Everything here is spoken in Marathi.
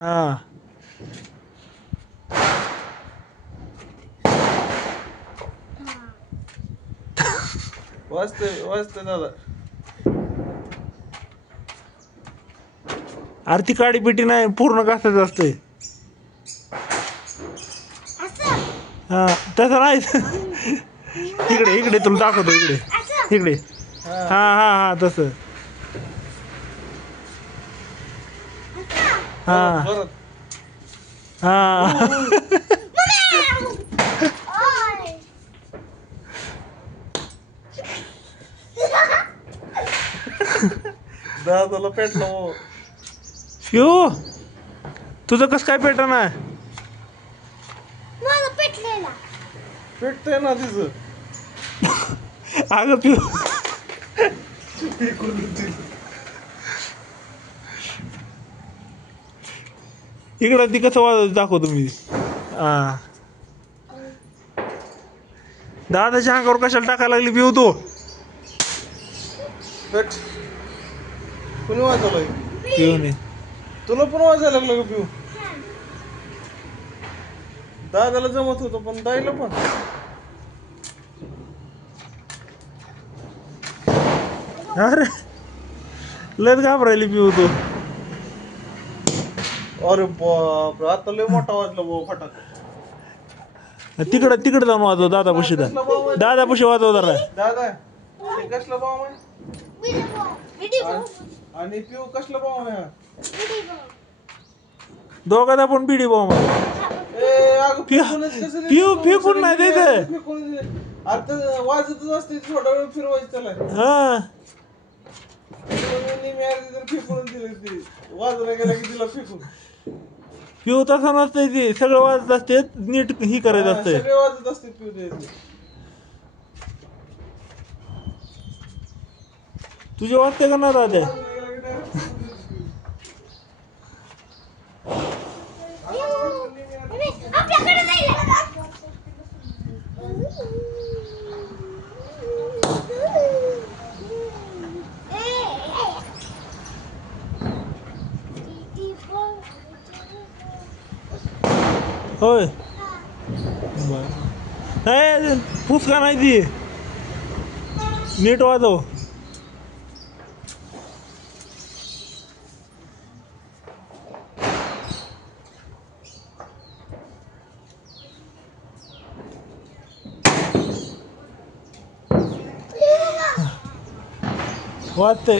हा वाजते वाजते दादा. आरती काडी पिटी नाही पूर्ण घासायचं असतंय. हा तसं नाही. इकडे इकडे तुला दाखवतो इकडे इकडे. हा हा हा तसं. हा परत हा दादाला पेटलं हो. शिव तुझं कसं काय पेटन आहे. पेटतंय ना तिचं. अगं पिऊ इकडं ती कसं वाजत दाखवतो मी. हा दादाच्या अंगावर कशाला टाकायला लागली पिऊ तू. पेट. कुणी वाजवलंय. पिऊने तुला पण वाजायला लागलं का पिऊ. दादाला जमत होतं पण दाईला पण. अरे लयच घाबरायली पिऊ तू. अरे बाप आता लय मोठा वाजला भाऊ फटाका. तिकडं तिकडं जाऊन वाजव दादापाशी दादापाशी वाजव जरा. दादा हे कसलं बॉम्ब आहे. आणि पिऊ कसलं बॉम्ब आहे. दोघांना पण बिडी बॉम्ब आहे. पिऊ फेकून नाही द्यायचं. आता वाजतच असते थोडा वेळ फिरवायचं त्याला. हा फेकून दिले ते वाजवल्या गेला की तिला फेकून. पिऊ तसा नसतंय ते सगळं वाजत असते नीट ही करायचं असतंय. सगळे वाजत असते पिऊ ते. तुझे वाजते का ना दादा. होय नाही फुसका नाही ती नीट वाजव. वाजते